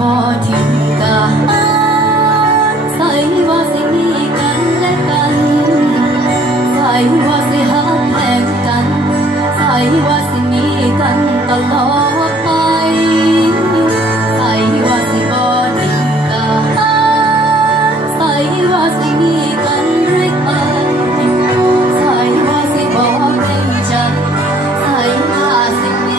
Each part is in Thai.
บ่ทิ้งกันใส่ว่าสิมีกันและกันใส่ว่าสิหักแทนกันใส่ว่าสิมีกันตลอดไปใส่ว่าสิบ่ทิ้งกันใส่ว่าสิมีกันเรื่อยไปใส่ว่าสิบ่เป็นใจใส่ว่าสิมี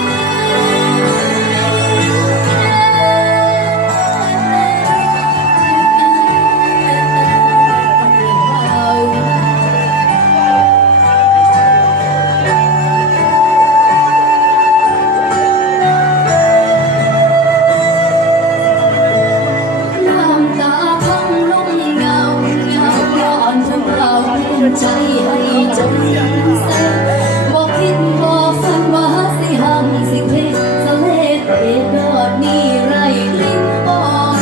ใจให้จนเส้นบอกคิดบอกฝันว่าสิหักสิเพลสะเลดเอ็ดดอดนี่ไรลิ้นอ่อน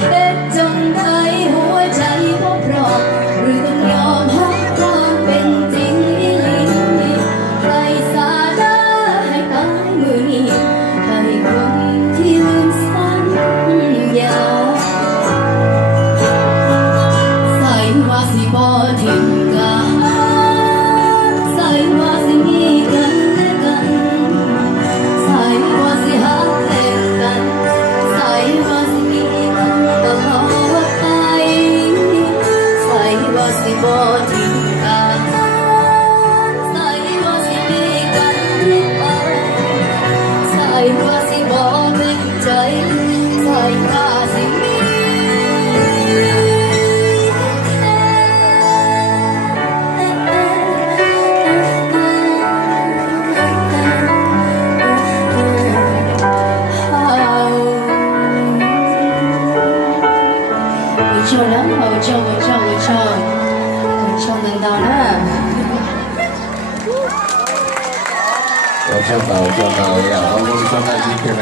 เฮ็ดจนไทยหัวใจบ่พร้อมหรือต้องยอมให้ความเป็นจริงอีหลีใครสาได้ให้ตายมือนี้ให้คนที่ลืมสัญญาใส่ว่าสิบ่ทิ้งบ่ทิ้งกันใส่ว่าสิมีกันหรือเปล่าใส่ว่าสิบ่เป็นใจใส่ว่าสิมี我叫人，我叫。唱能到呢？我唱到呀！我是唱到今天了。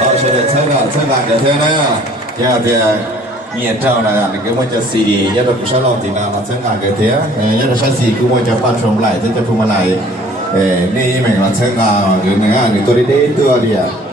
好，现在参加这天呢，要的面罩呢，你给我这 CD，要的不是老弟呢，我参加这天，要的啥 CD，给我这发出来，这จะพูดอะไรนี่แม่งเรา参加อยู่เนี่ยนี่ตัวเด็ดตัวเดียว